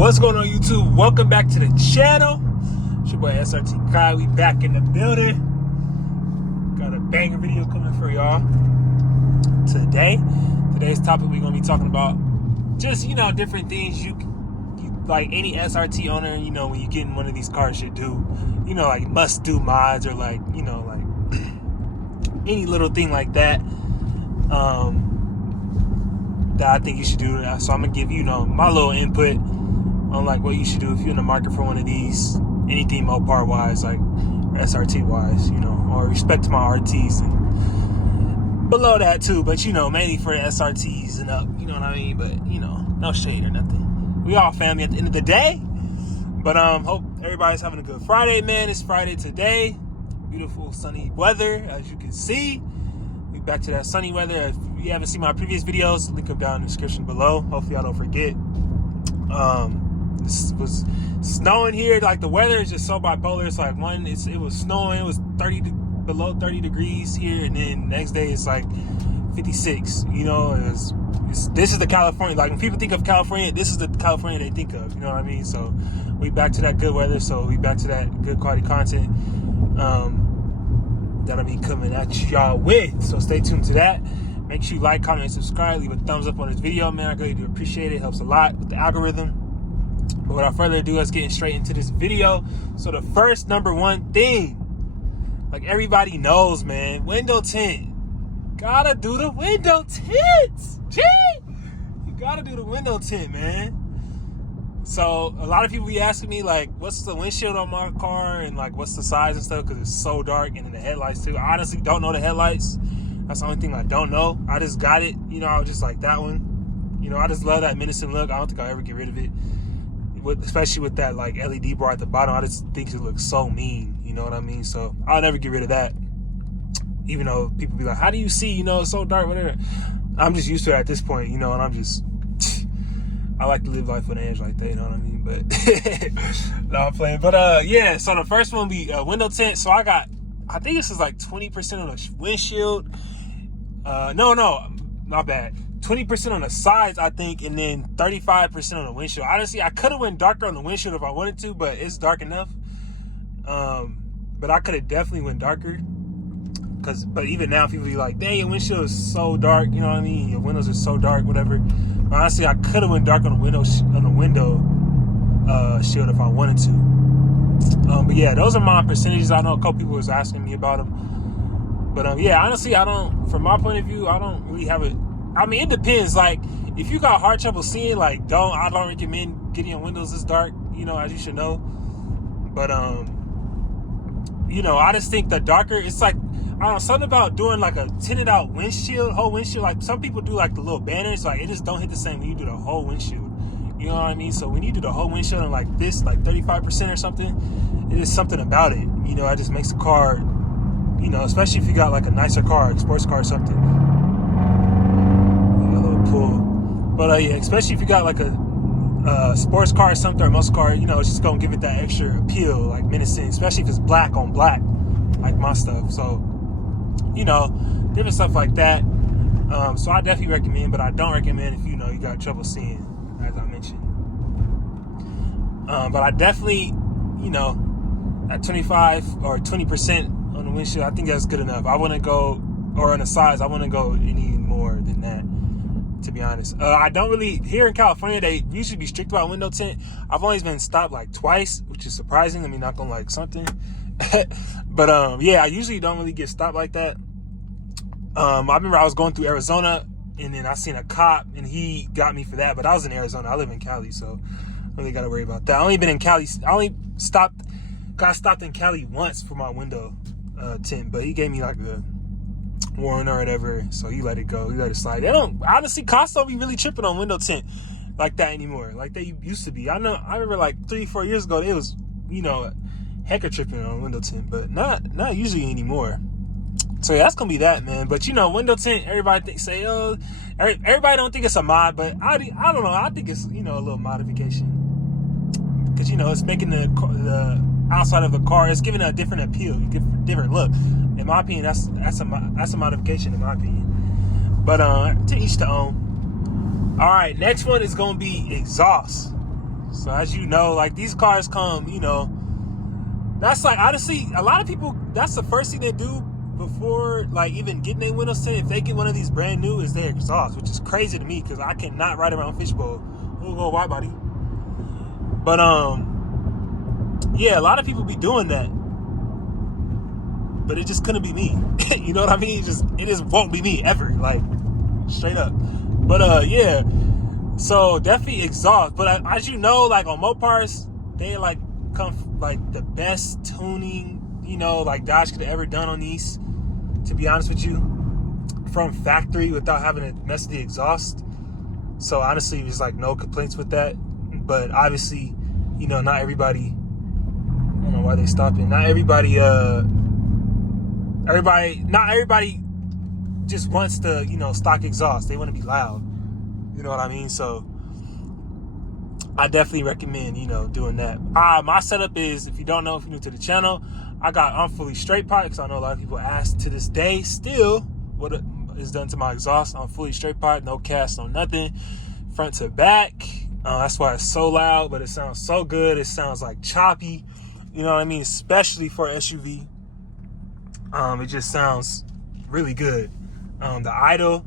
What's going on, YouTube? Welcome back to the channel. It's your boy SRTKHAIII. We back in the building. Got a banger video coming for y'all today. Today's topic, we're gonna be talking about just different things you like any SRT owner, when you get in one of these cars should do. Like must do mods or like any little thing like that. That I think you should do. So I'm gonna give my little input on like what you should do if you're in the market for one of these, anything Mopar wise, like SRT wise, or respect to my RTs and below that too, but mainly for the SRTs and up, you know what I mean? But no shade or nothing. We all family at the end of the day. But hope everybody's having a good Friday, man. It's Friday today. Beautiful sunny weather, as you can see. We back to that sunny weather. If you haven't seen my previous videos, link them down in the description below. Hopefully I don't forget. This was snowing here. Like the weather is just so bipolar. It's like it was snowing. It was below 30 degrees here, and then next day it's like 56. This is the California. Like when people think of California, this is the California they think of. You know what I mean? So we back to that good weather. So we back to that good quality content. That'll be coming at y'all with. So stay tuned to that. Make sure you like, comment, and subscribe. Leave a thumbs up on this video, man. I really do appreciate it. It helps a lot with the algorithm. But without further ado, let's get straight into this video. So the first number one thing, like everybody knows, man, window tint. Gotta do the window tint. Gee! You gotta do the window tint, man. So a lot of people be asking me like, what's the windshield on my car and like what's the size and stuff, because it's so dark, and then the headlights too. I honestly don't know the headlights. That's the only thing I don't know. I just got it. I was just like that one. I just love that menacing look. I don't think I'll ever get rid of it. Especially with that like LED bar at the bottom. I just think it looks so mean. You know what I mean? So I'll never get rid of that. Even though people be like, how do you see? It's so dark, whatever. I'm just used to it at this point, and I'm just, I like to live life on the edge like that, you know what I mean? But, no, I'm playing. But, yeah, so the first one will be window tint. So I think this is like 20% on the windshield. No, my bad. 20% on the sides, I think, and then 35% on the windshield. Honestly, I could have went darker on the windshield if I wanted to, but it's dark enough. But I could have definitely went darker. But even now, people be like, dang, your windshield is so dark, you know what I mean? Your windows are so dark, whatever. But honestly, I could have went dark on the window shield if I wanted to. But yeah, those are my percentages. I know a couple people was asking me about them. But yeah, honestly, from my point of view, I don't really have it. I mean, it depends. Like, if you got hard trouble seeing, like, I don't recommend getting your windows this dark, as you should know. But, I just think the darker, it's like, I don't know, something about doing like a tinted out whole windshield. Like some people do like the little banners, like it just don't hit the same when you do the whole windshield. You know what I mean? So when you do the whole windshield and like this, like 35% or something, it is something about it. It just makes the car, especially if you got like a nicer car, a sports car or something. A little pull. But yeah, especially if you got like a sports car or something, or a muscle car, it's just gonna give it that extra appeal, like menacing, especially if it's black on black, like my stuff. So, different stuff like that. So I definitely recommend, but I don't recommend if you got trouble seeing, as I mentioned. But I definitely, at 25 or 20% on the windshield, I think that's good enough. I wouldn't go, or on the sides, I wouldn't go any more than that, to be honest. I don't really, here in California, they usually be strict about window tint. I've only been stopped like twice, which is surprising. I mean, not gonna like something. But yeah, I usually don't really get stopped like that. I remember I was going through Arizona, and then I seen a cop, and he got me for that. But I was in Arizona. I live in Cali, so I really got to worry about that. I only been in Cali. I only got stopped in Cali once for my window tint, but he gave me like a warrant or whatever, so he let it go. He let it slide. They don't, honestly, cops don't be really tripping on window tint like that anymore, like they used to be. I remember like 3-4 years ago, it was, hecker tripping on window tint, but not usually anymore. So yeah, that's gonna be that, man. But window tint, everybody everybody don't think it's a mod, but I don't know. I think it's a little modification, because it's making the outside of the car, it's giving it a different appeal, different look. In my opinion, that's a modification, in my opinion. But to each their own. All right, next one is gonna be exhaust. So as you know, like these cars come, you know, that's like, honestly, a lot of people, that's the first thing they do before like even getting their windows tinted. If they get one of these brand new, is their exhaust, which is crazy to me because I cannot ride around Fishbowl. We'll go wide body. But yeah, a lot of people be doing that. But it just couldn't be me. You know what I mean? It just won't be me ever. Like, straight up. But yeah. So definitely exhaust. But as you know, like on Mopars, they like come like the best tuning, you know, like Dodge could have ever done on these, to be honest with you, from factory without having to mess with the exhaust. So honestly, there's like no complaints with that. But obviously, you know, not everybody, I don't know why they stopping. Not everybody just wants the, you know, stock exhaust. They want to be loud. You know what I mean? So I definitely recommend, you know, doing that. My setup is, if you don't know, if you're new to the channel, I got unfully straight pipe, because I know a lot of people ask to this day still what is done to my exhaust. On fully straight pipe, no cast, no nothing, front to back. That's why it's so loud, but it sounds so good. It sounds like choppy, you know what I mean? Especially for SUV. It just sounds really good. The idle,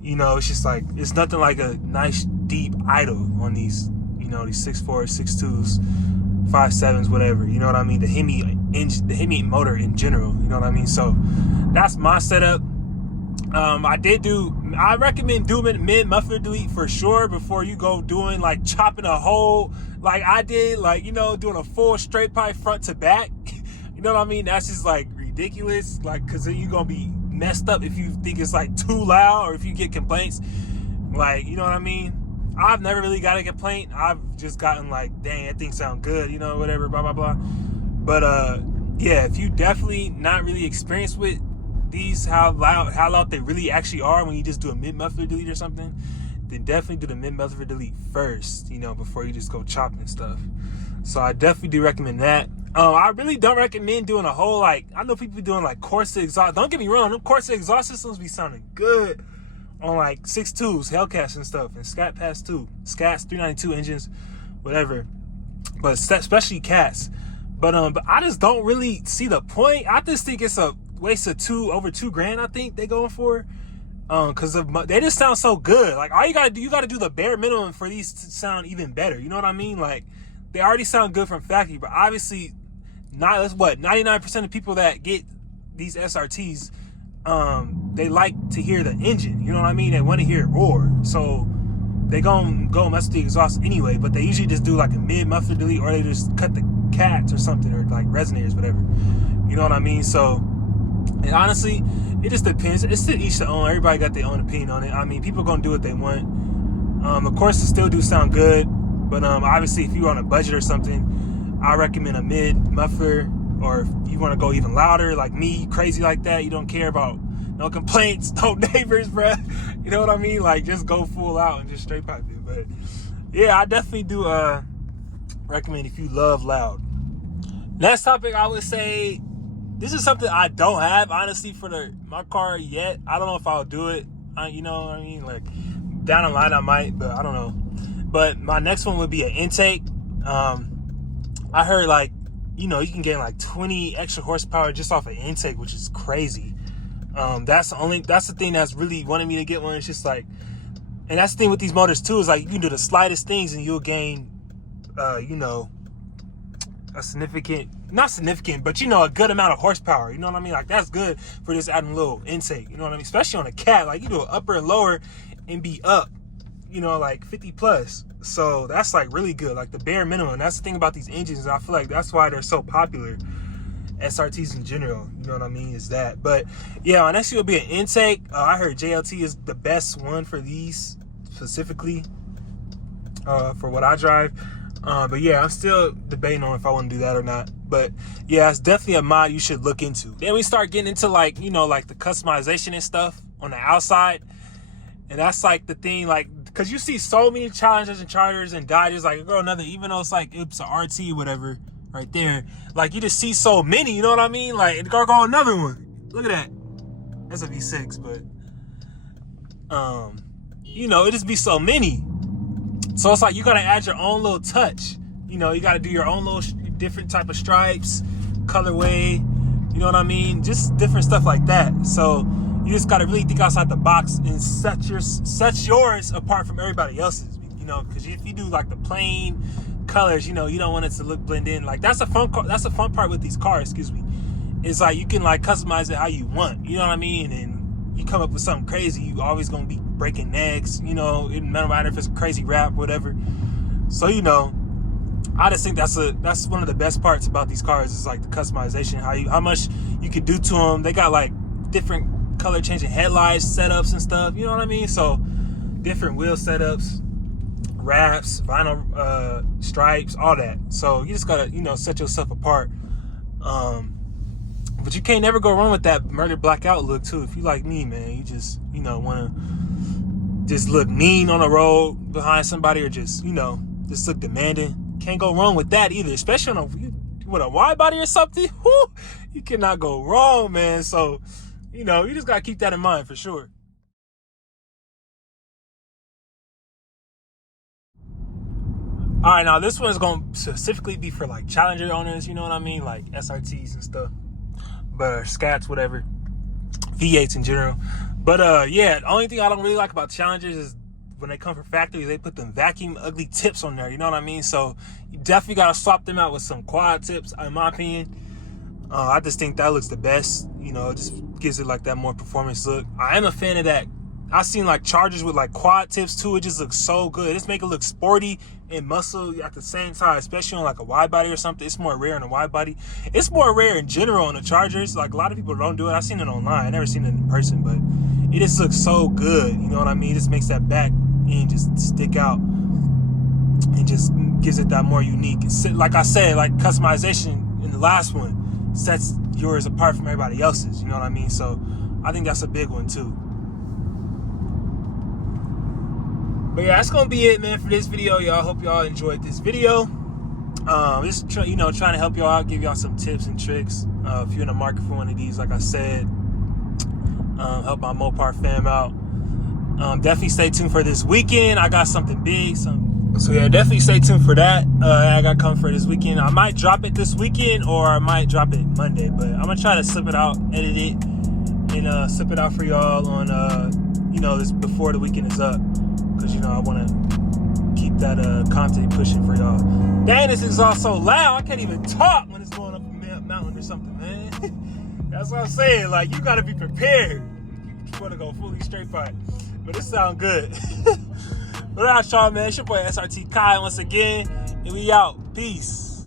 you know, it's just like, it's nothing like a nice deep idle on these, you know, these 6.4s, 6.2s, 5.7s, whatever, you know what I mean? The Hemi motor in general, you know what I mean? So that's my setup. I recommend doing mid muffler delete for sure before you go doing like chopping a hole like I did, like, you know, doing a full straight pipe front to back. You know what I mean? That's just like ridiculous, like, because then you're gonna be messed up if you think it's like too loud, or if you get complaints, like, you know what I mean? I've never really got a complaint. I've just gotten like, dang, that thing sound good, you know, whatever, blah blah blah. But yeah, if you definitely not really experienced with these, how loud they really actually are when you just do a mid muffler delete or something, then definitely do the mid muffler delete first, you know, before you just go chopping stuff. So I definitely do recommend that. I really don't recommend doing a whole, like, I know people doing like Corsa exhaust. Don't get me wrong, them Corsa exhaust systems be sounding good on like 6.2s, Hellcats and stuff, and Scat Pass 2, Scats 392 engines, whatever. But especially Cats. But I just don't really see the point. I just think it's a waste of over $2,000. I think they going for, because they just sound so good. Like, all you gotta do the bare minimum for these to sound even better. You know what I mean? Like, they already sound good from factory, but obviously, 99% of people that get these SRTs, they like to hear the engine. You know what I mean? They want to hear it roar. So they gonna go mess with the exhaust anyway, but they usually just do like a mid muffler delete, or they just cut the cats or something, or like resonators, whatever. You know what I mean? So, and honestly, it just depends. It's to each their own. Everybody got their own opinion on it. I mean, people gonna do what they want. Of course, it still do sound good, but obviously, if you're on a budget or something, I recommend a mid muffler. Or if you want to go even louder, like me, crazy like that, you don't care about no complaints, no neighbors, bruh. You know what I mean? Like, just go full out and just straight pipe it. But yeah, I definitely do recommend if you love loud. Next topic, I would say, this is something I don't have, honestly, for my car yet. I don't know if I'll do it. You know what I mean? Like, down the line I might, but I don't know. But my next one would be an intake. I heard, like, you know, you can get like 20 extra horsepower just off an intake, which is crazy. That's the thing that's really wanting me to get one. It's just like, and that's the thing with these motors too, is like, you can do the slightest things and you'll gain, you know, a not significant, but, you know, a good amount of horsepower. You know what I mean? Like, that's good for just adding a little intake. You know what I mean? Especially on a cat, like, you do an upper and lower and be up, you know, like 50 plus. So that's like really good, like the bare minimum. That's the thing about these engines. I feel like that's why they're so popular. SRTs in general, you know what I mean, is that. But yeah, our next will be an intake. I heard JLT is the best one for these specifically, for what I drive. But yeah, I'm still debating on if I want to do that or not. But yeah, it's definitely a mod you should look into. Then we start getting into, like, you know, like the customization and stuff on the outside. And that's like the thing, like, because you see so many Challengers and Chargers and Dodgers, like, go another, even though it's like, it's a RT, whatever, right there. Like, you just see so many, you know what I mean? Like, go another one. Look at that. That's a V6, but, you know, it just be so many So it's like you gotta add your own little touch. You know, you gotta do your own little different type of stripes, colorway, you know what I mean? Just different stuff like that. So you just gotta really think outside the box and set yours apart from everybody else's. You know, because if you do like the plain colors, you know, you don't want it to look blend in. Like that's a fun part with these cars. Excuse me. It's like you can like customize it how you want. You know what I mean? And you come up with something crazy, you always gonna be breaking necks. You know, it doesn't matter if it's a crazy rap, whatever. So you know, I just think that's one of the best parts about these cars is like the customization, how much you can do to them. They got like different color changing headlights, setups and stuff. You know what I mean? So different wheel setups, wraps, vinyl stripes, all that. So you just gotta, you know, set yourself apart. But you can't never go wrong with that murder blackout look too. If you like me, man, you just, you know, wanna just look mean on the road behind somebody, or just, you know, just look demanding. Can't go wrong with that either, especially with a wide body or something. Whoo, you cannot go wrong, man. So, you know, you just gotta keep that in mind for sure. All right, now this one is going to specifically be for like Challenger owners, you know what I mean? Like SRTs and stuff, but Scats, whatever, V8s in general. But yeah, the only thing I don't really like about Challengers is when they come from factory, they put them vacuum ugly tips on there, you know what I mean? So you definitely got to swap them out with some quad tips, in my opinion. I just think that looks the best, you know, it just gives it like that more performance look. I am a fan of that. I've seen like Chargers with like quad tips too. It just looks so good. It just make it look sporty and muscle at the same time, especially on like a wide body or something. It's more rare on a wide body. It's more rare in general on the Chargers. Like a lot of people don't do it. I've seen it online. I never seen it in person, but it just looks so good. You know what I mean? It just makes that back end just stick out and just gives it that more unique. Like I said, like customization in the last one sets yours apart from everybody else's. You know what I mean? So I think that's a big one too. But yeah, that's gonna be it, man, for this video, y'all. Hope y'all enjoyed this video. Just trying to help y'all out, give y'all some tips and tricks. If you're in the market for one of these, like I said, help my Mopar fam out. Definitely stay tuned for this weekend. I got something big. So yeah, definitely stay tuned for that. I got coming for this weekend. I might drop it this weekend, or I might drop it Monday. But I'm gonna try to slip it out, edit it, and slip it out for y'all on you know, this before the weekend is up. Because, you know, I want to keep that content pushing for y'all. Dang, this is all so loud. I can't even talk when it's going up a mountain or something, man. That's what I'm saying. Like, you got to be prepared. You want to go fully straight fight. But it sounds good. But all right, y'all, man. It's your boy SRTKHAIII once again. And we out. Peace.